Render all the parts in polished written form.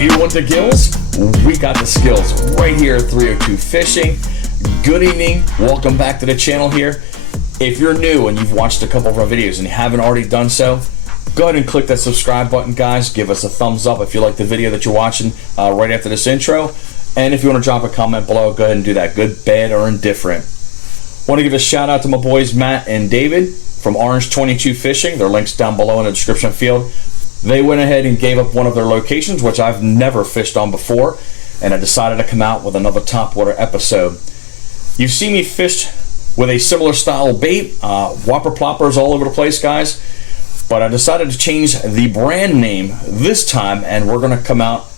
If you want the gills, we got the skills right here at 302 Fishing. Good evening, welcome back to the channel here. If you're new and you've watched a couple of our videos and you haven't already done so, go ahead and click that subscribe button, guys. Give us a thumbs up if you like the video that you're watching right after this intro. And if you want to drop a comment below, go ahead and do that, good, bad, or indifferent. Want to give a shout out to my boys Matt and David from Orange 22 Fishing. Their link's down below in the description field. They went ahead and gave up one of their locations, which I've never fished on before, and I decided to come out with another topwater episode. You've seen me fish with a similar style bait, Whopper Ploppers all over the place, guys, but I decided to change the brand name this time, and we're going to come out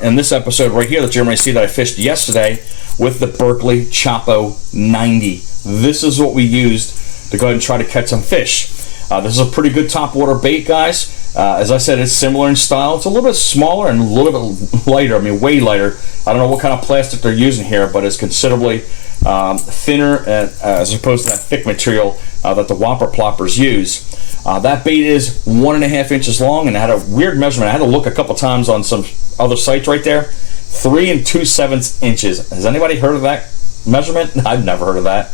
in this episode right here that you're going to see that I fished yesterday with the Berkley Choppo 90. This is what we used to go ahead and try to catch some fish. This is a pretty good topwater bait, guys. As I said, it's similar in style. It's a little bit smaller and a little bit lighter. I mean, way lighter. I don't know what kind of plastic they're using here, but it's considerably thinner as opposed to that thick material that the Whopper Ploppers use. That bait is 1.5 inches long, and I had a weird measurement. I had to look a couple times on some other sites right there. 3 2/7 inches. Has anybody heard of that measurement? I've never heard of that.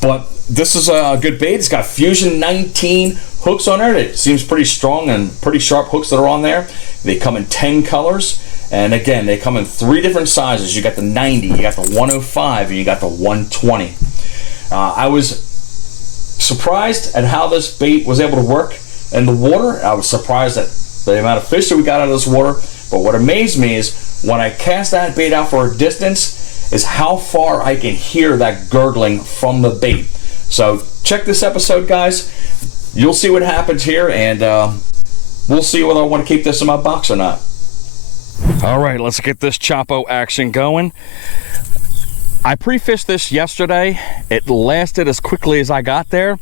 But this is a good bait. It's got Fusion 19 hooks on there. It seems pretty strong and pretty sharp hooks that are on there. They come in 10 colors, and again, they come in 3 different sizes. You got the 90, you got the 105, and you got the 120. I was surprised at how this bait was able to work in the water. I was surprised at the amount of fish that we got out of this water. But what amazed me is when I cast that bait out for a distance, is how far I can hear that gurgling from the bait. So check this episode, guys. You'll see what happens here, and we'll see whether I want to keep this in my box or not. All right, let's get this Choppo action going. I pre-fished this yesterday. It lasted as quickly as I got there.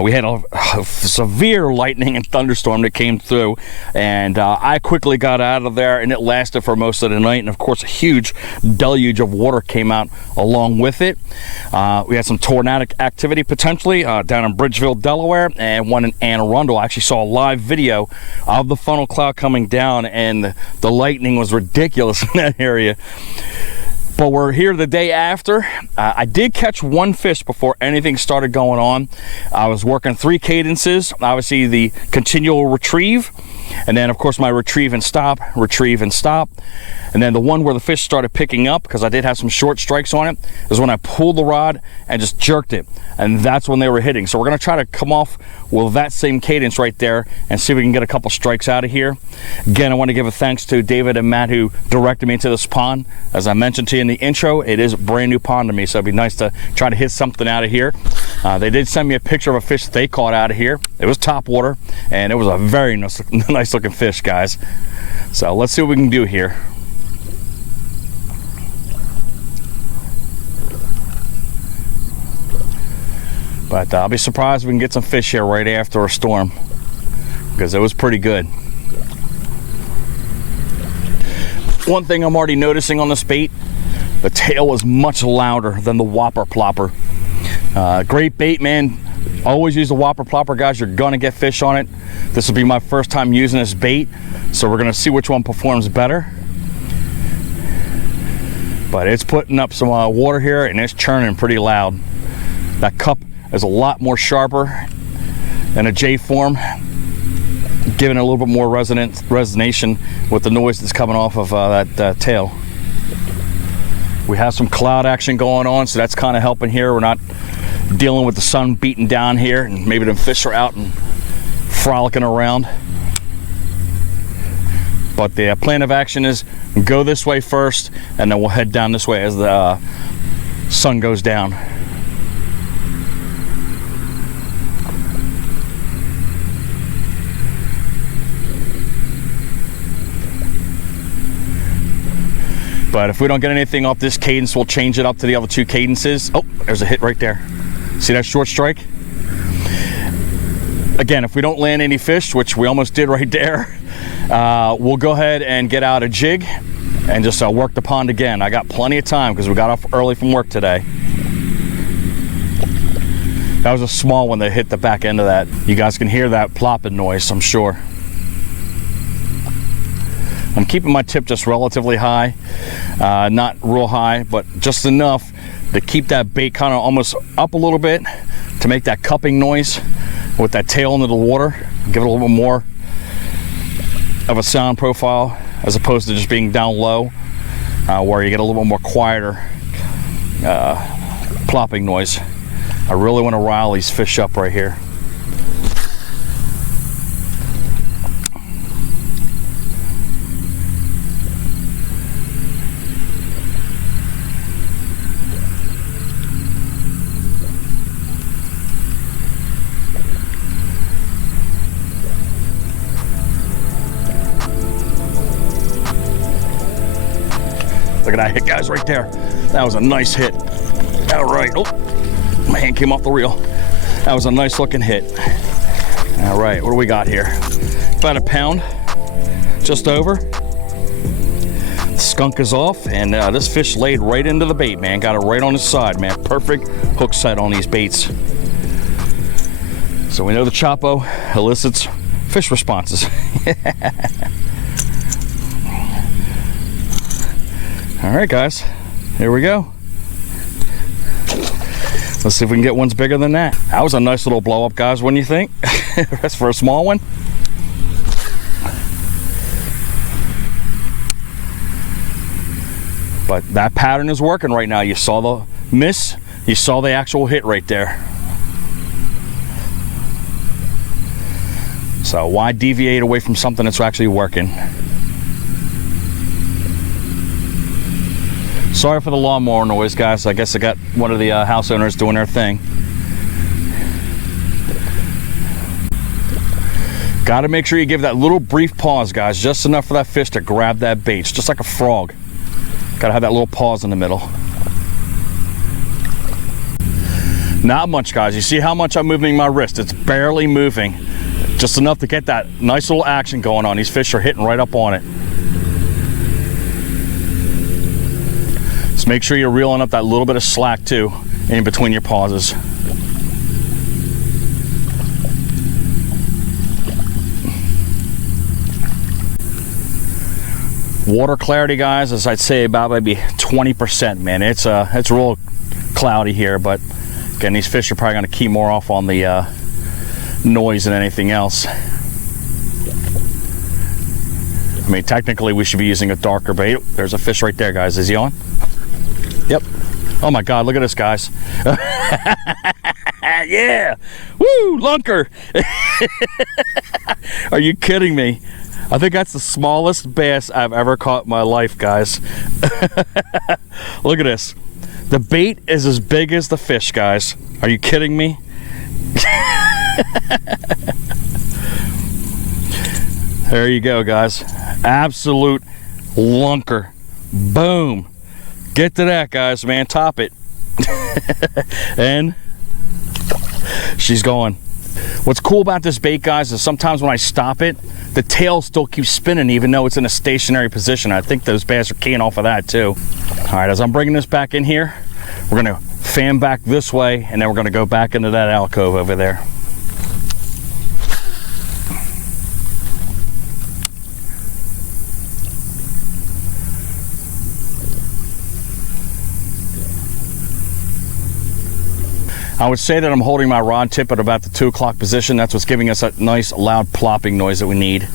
We had a severe lightning and thunderstorm that came through, and I quickly got out of there, and it lasted for most of the night. And of course, a huge deluge of water came out along with it. We had some tornadic activity potentially down in Bridgeville, Delaware, and one in Anne Arundel. I actually saw a live video of the funnel cloud coming down, and the lightning was ridiculous in that area. But we're here the day after. I did catch one fish before anything started going on. I was working 3 cadences. Obviously the continual retrieve, and then of course my retrieve and stop, and then the one where the fish started picking up, because I did have some short strikes on it, is when I pulled the rod and just jerked it, and that's when they were hitting. So we're going to try to come off with that same cadence right there and see if we can get a couple strikes out of here. Again, I want to give a thanks to David and Matt who directed me to this pond. As I mentioned to you in the intro, it is a brand new pond to me, so it'd be nice to try to hit something out of here. They did send me a picture of a fish that they caught out of here. It was topwater, and it was a very nice looking fish, guys. So let's see what we can do here. But I'll be surprised if we can get some fish here right after a storm, because it was pretty good. One thing I'm already noticing on this bait, the tail is much louder than the Whopper Plopper. Great bait, man. Always use the Whopper Plopper, guys. You're gonna get fish on it. This will be my first time using this bait, so we're gonna see which one performs better. But it's putting up some water here, and it's churning pretty loud. That cup is a lot more sharper than a J form, giving it a little bit more resonation with the noise that's coming off of that tail. We have some cloud action going on, so that's kind of helping here. We're not dealing with the sun beating down here, and maybe the fish are out and frolicking around. But the plan of action is go this way first, and then we'll head down this way as the sun goes down. But if we don't get anything off this cadence, we'll change it up to the other 2 cadences. Oh, there's a hit right there. See that short strike? Again, if we don't land any fish, which we almost did right there, we'll go ahead and get out a jig and just work the pond again. I got plenty of time because we got off early from work today. That was a small one that hit the back end of that. You guys can hear that plopping noise, I'm sure. I'm keeping my tip just relatively high, not real high, but just enough to keep that bait kind of almost up a little bit to make that cupping noise with that tail into the water, give it a little bit more of a sound profile as opposed to just being down low, where you get a little bit more quieter plopping noise. I really want to rile these fish up right here. Look at that hit, guys, right there. That was a nice hit. All right. Oh, my hand came off the reel. That was a nice looking hit. All right, what do we got here? About a pound, just over. The skunk is off, and this fish laid right into the bait, man. Got it right on his side, man. Perfect hook set on these baits. So we know the Choppo elicits fish responses. All right, guys, here we go. Let's see if we can get ones bigger than that. That was a nice little blow up, guys. What do you think? That's for a small one. But that pattern is working right now. You saw the miss, you saw the actual hit right there. So why deviate away from something that's actually working? Sorry for the lawnmower noise, guys. I guess I got one of the house owners doing their thing. Got to make sure you give that little brief pause, guys, just enough for that fish to grab that bait, just like a frog. Got to have that little pause in the middle. Not much, guys. You see how much I'm moving my wrist? It's barely moving. Just enough to get that nice little action going on. These fish are hitting right up on it. Just make sure you're reeling up that little bit of slack too in between your pauses. Water clarity, guys, as I'd say about maybe 20%, man. It's real cloudy here, but again, these fish are probably going to key more off on the noise than anything else. I mean, technically we should be using a darker bait. There's a fish right there, guys. Is he on? Yep. Oh my God, look at this, guys. Yeah. Woo, lunker. Are you kidding me? I think that's the smallest bass I've ever caught in my life, guys. Look at this. The bait is as big as the fish, guys. Are you kidding me? There you go, guys. Absolute lunker. Boom. Get to that, guys, man. Top it. And she's going. What's cool about this bait, guys, is sometimes when I stop it, the tail still keeps spinning even though it's in a stationary position. I think those bass are keying off of that too. All right, as I'm bringing this back in here, we're gonna fan back this way, and then we're gonna go back into that alcove over there. I would say that I'm holding my rod tip at about the 2 o'clock position. That's what's giving us that nice loud plopping noise that we need.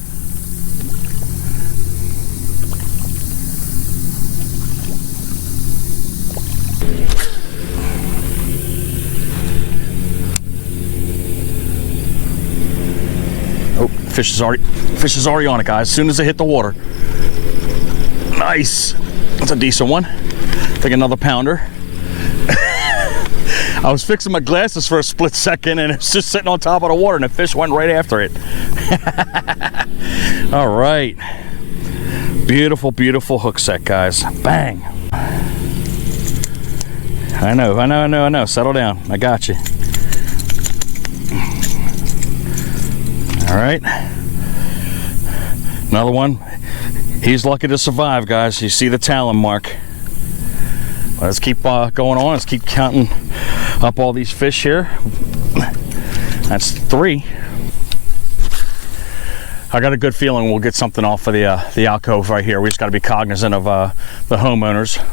Oh, fish is already on it, guys. As soon as it hit the water. Nice. That's a decent one. Take another pounder. I was fixing my glasses for a split second and it's just sitting on top of the water and the fish went right after it. All right. Beautiful, beautiful hook set, guys. Bang. I know. Settle down. I got you. All right. Another one. He's lucky to survive, guys. You see the talon mark. Let's keep going on. Let's keep counting up all these fish here. That's 3. I got a good feeling we'll get something off of the alcove right here. We just got to be cognizant of the homeowners.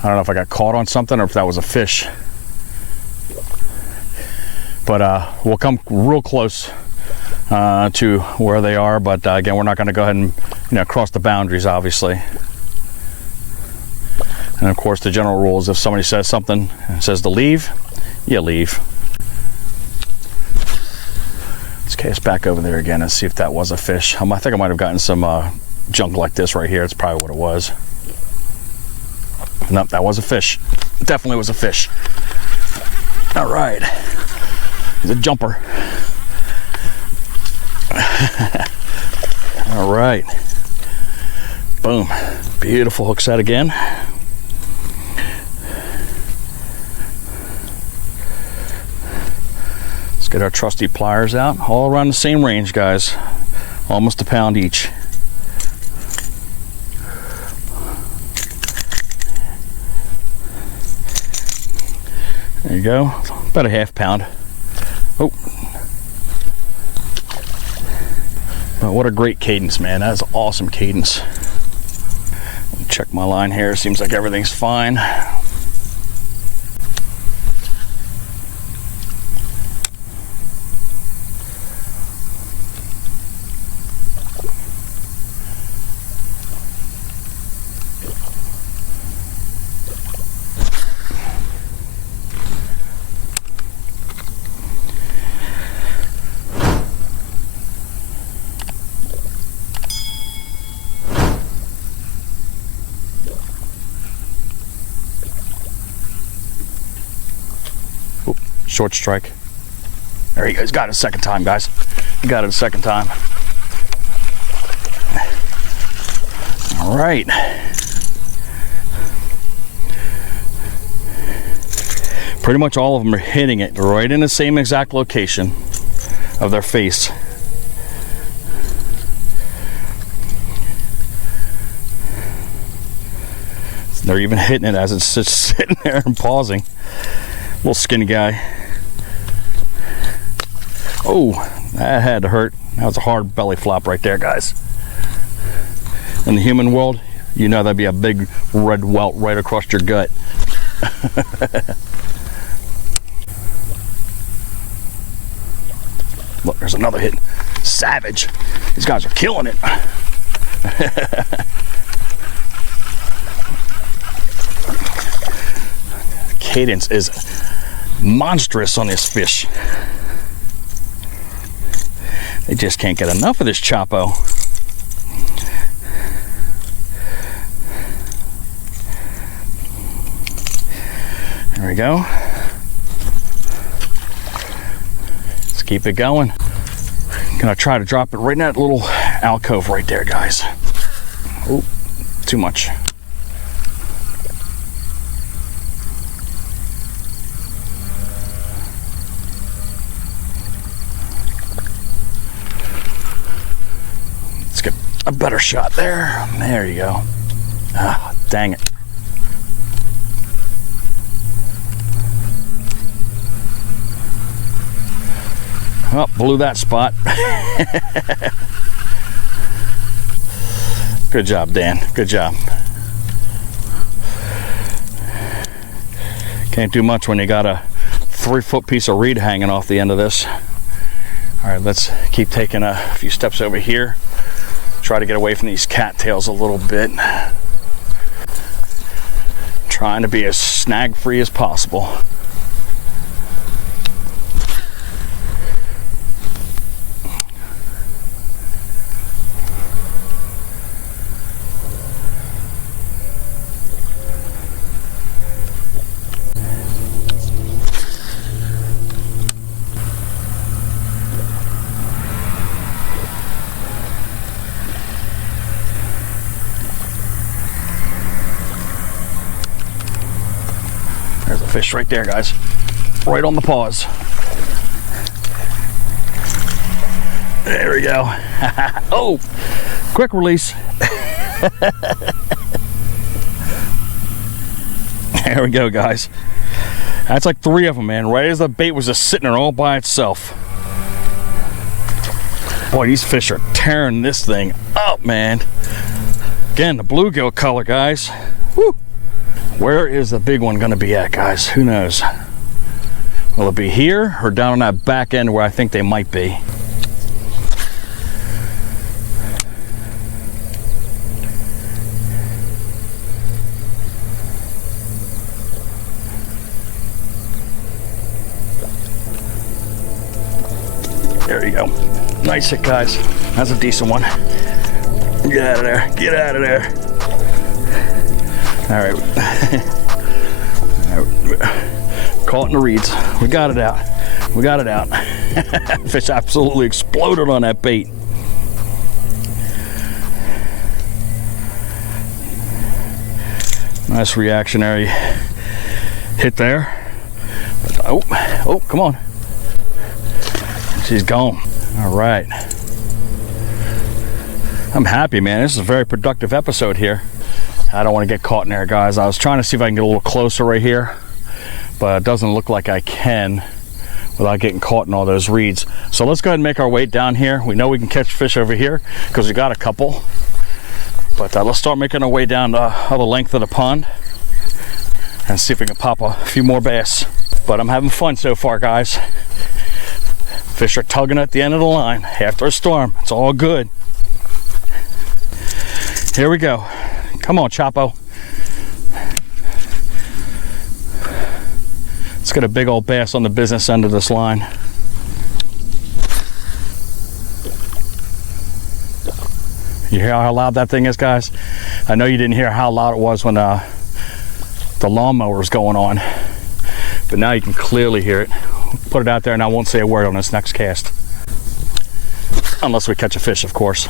I don't know if I got caught on something or if that was a fish. But we'll come real close to where they are. But again, we're not going to go ahead and cross the boundaries, obviously. And of course, the general rule is if somebody says something and says to leave, you leave. Let's cast back over there again and see if that was a fish. I think I might have gotten some junk like this right here. It's probably what it was. Nope, that was a fish. Definitely was a fish. All right. He's a jumper. All right. Boom. Beautiful hook set again. Let's get our trusty pliers out. All around the same range, guys. Almost a pound each. There you go. About a half pound. Oh. But what a great cadence, man. That is awesome cadence. Check my line here. Seems like everything's fine. Short strike. There he goes. Got it a second time, guys. Got it a second time. All right. Pretty much all of them are hitting it right in the same exact location of their face. They're even hitting it as it's just sitting there and pausing. Little skinny guy. Oh, that had to hurt. That was a hard belly flop right there, guys. In the human world, you know that'd be a big red welt right across your gut. Look, there's another hit. Savage. These guys are killing it. Cadence is monstrous on this fish. They just can't get enough of this Choppo. There we go. Let's keep it going. Gonna try to drop it right in that little alcove right there, guys. Oh, too much. A better shot there. There you go. Ah, dang it. Oh, blew that spot. Good job, Dan. Good job. Can't do much when you got a 3-foot piece of reed hanging off the end of this. All right, let's keep taking a few steps over here. Try to get away from these cattails a little bit. Trying to be as snag free as possible. There's a fish right there, guys. Right on the paws. There we go. Oh, quick release. There we go, guys. That's like 3 of them, man. Right as the bait was just sitting there all by itself. Boy, these fish are tearing this thing up, man. Again, the bluegill color, guys. Woo! Where is the big one gonna be at, guys? Who knows? Will it be here or down on that back end where I think they might be? There you go. Nice hit, guys. That's a decent one. Get out of there. Get out of there. All right. Caught in the reeds. We got it out. We got it out. Fish absolutely exploded on that bait. Nice reactionary hit there. Oh, come on. She's gone. All right. I'm happy, man. This is a very productive episode here. I don't want to get caught in there, guys. I was trying to see if I can get a little closer right here, but it doesn't look like I can without getting caught in all those reeds. So let's go ahead and make our way down here. We know we can catch fish over here because we got a couple. But let's start making our way down the other length of the pond and see if we can pop a few more bass. But I'm having fun so far, guys. Fish are tugging at the end of the line after a storm. It's all good. Here we go. Come on, Choppo. Let's get a big old bass on the business end of this line. You hear how loud that thing is, guys? I know you didn't hear how loud it was when the lawnmower was going on, but now you can clearly hear it. Put it out there and I won't say a word on this next cast. Unless we catch a fish, of course.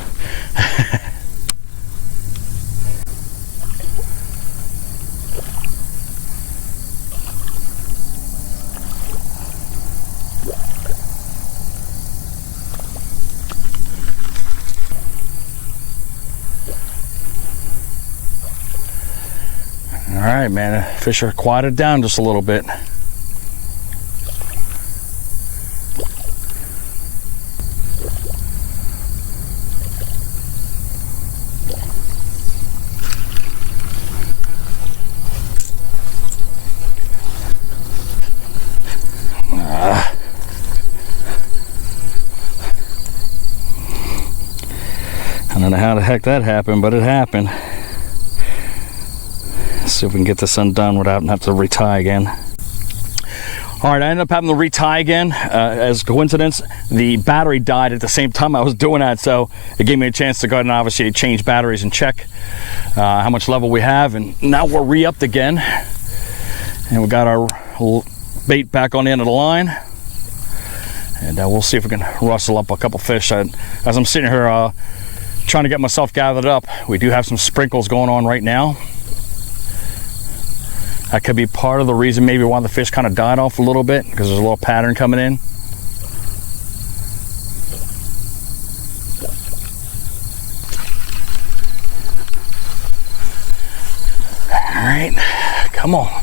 All right, man, fish are quieted down just a little bit. I don't know how the heck that happened, but it happened. Let's see if we can get this undone without having to retie again. All right, I ended up having to retie again. As a coincidence, the battery died at the same time I was doing that, so it gave me a chance to go ahead and obviously change batteries and check how much level we have. And now we're re-upped again, and we got our bait back on the end of the line. And we'll see if we can rustle up a couple fish. As I'm sitting here trying to get myself gathered up, we do have some sprinkles going on right now. That could be part of the reason maybe why the fish kind of died off a little bit, because there's a little pattern coming in. All right, come on.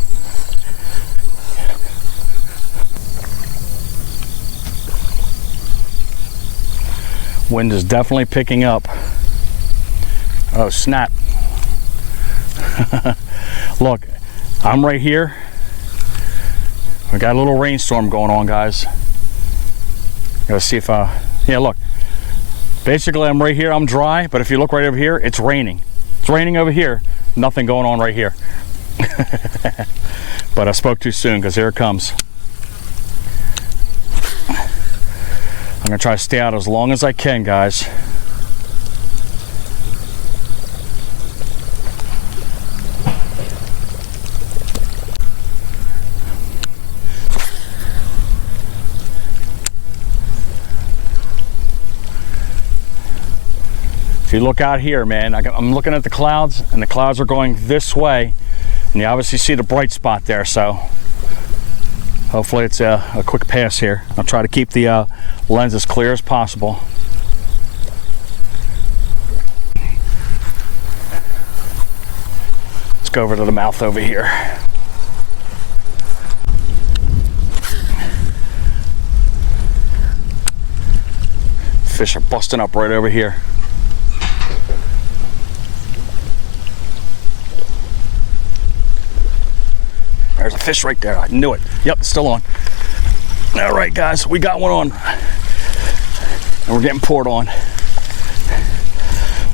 Wind is definitely picking up. Oh, snap. Look, I'm right here. We got a little rainstorm going on, guys. Gotta see if yeah, look. Basically, I'm right here, I'm dry, but if you look right over here, it's raining. It's raining over here. Nothing going on right here. But I spoke too soon, because here it comes. I'm gonna try to stay out as long as I can, guys. If you look out here, man, I'm looking at the clouds, and the clouds are going this way, and you obviously see the bright spot there, so hopefully it's a quick pass here. I'll try to keep the lens as clear as possible. Let's go over to the mouth over here. Fish are busting up right over here. There's a fish right there. I knew it. Yep, it's still on. All right, guys, we got one on. And we're getting poured on.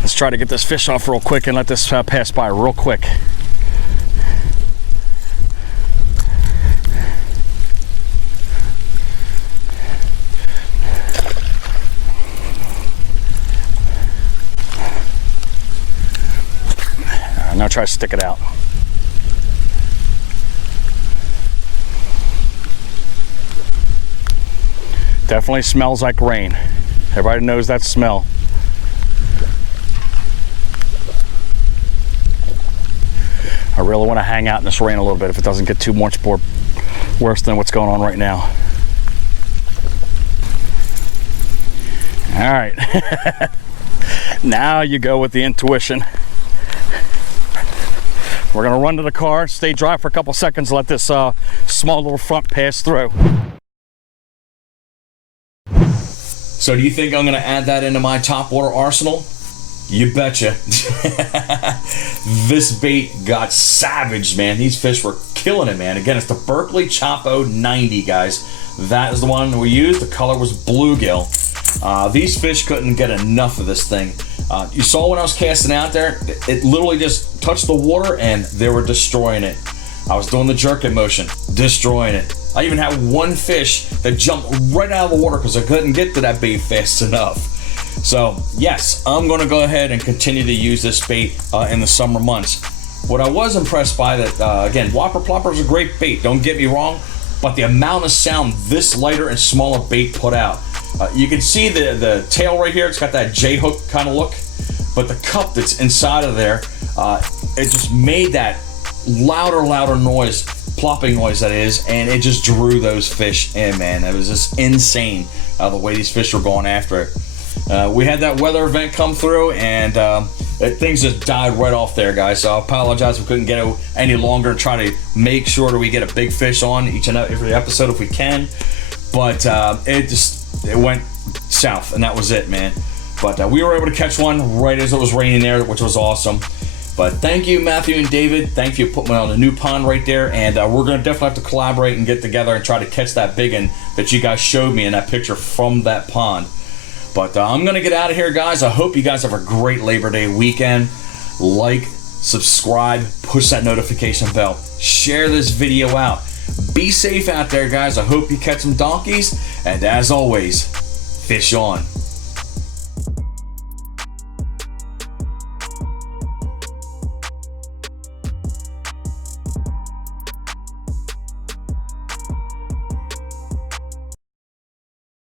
Let's try to get this fish off real quick and let this pass by real quick. Now try to stick it out. Definitely smells like rain. Everybody knows that smell. I really want to hang out in this rain a little bit if it doesn't get too much more worse than what's going on right now. All right. Now you go with the intuition. We're gonna run to the car, stay dry for a couple seconds, let this small little front pass through. So do you think I'm gonna add that into my top water arsenal? You betcha. This bait got savaged, man. These fish were killing it, man. Again, it's the Berkley Choppo 90, guys. That is the one we used. The color was bluegill. These fish couldn't get enough of this thing. You saw when I was casting out there, it literally just touched the water and they were destroying it. I was doing the jerking motion, destroying it. I even had one fish that jumped right out of the water because I couldn't get to that bait fast enough. So yes, I'm gonna go ahead and continue to use this bait in the summer months. What I was impressed by that, again, Whopper Plopper is a great bait, don't get me wrong, but the amount of sound this lighter and smaller bait put out. You can see the tail right here, it's got that J-hook kind of look, but the cup that's inside of there, it just made that louder noise, plopping noise that is, and it just drew those fish in, man. It was just insane the way these fish were going after it. We had that weather event come through, and things just died right off there, guys. So I apologize we couldn't get it any longer and try to make sure that we get a big fish on each and every episode if we can. But it went south, and that was it, man. But we were able to catch one right as it was raining there, which was awesome. But thank you, Matthew and David. Thank you for putting me on the new pond right there. And we're going to definitely have to collaborate and get together and try to catch that big one that you guys showed me in that picture from that pond. But I'm going to get out of here, guys. I hope you guys have a great Labor Day weekend. Like, subscribe, push that notification bell. Share this video out. Be safe out there, guys. I hope you catch some donkeys. And as always, fish on.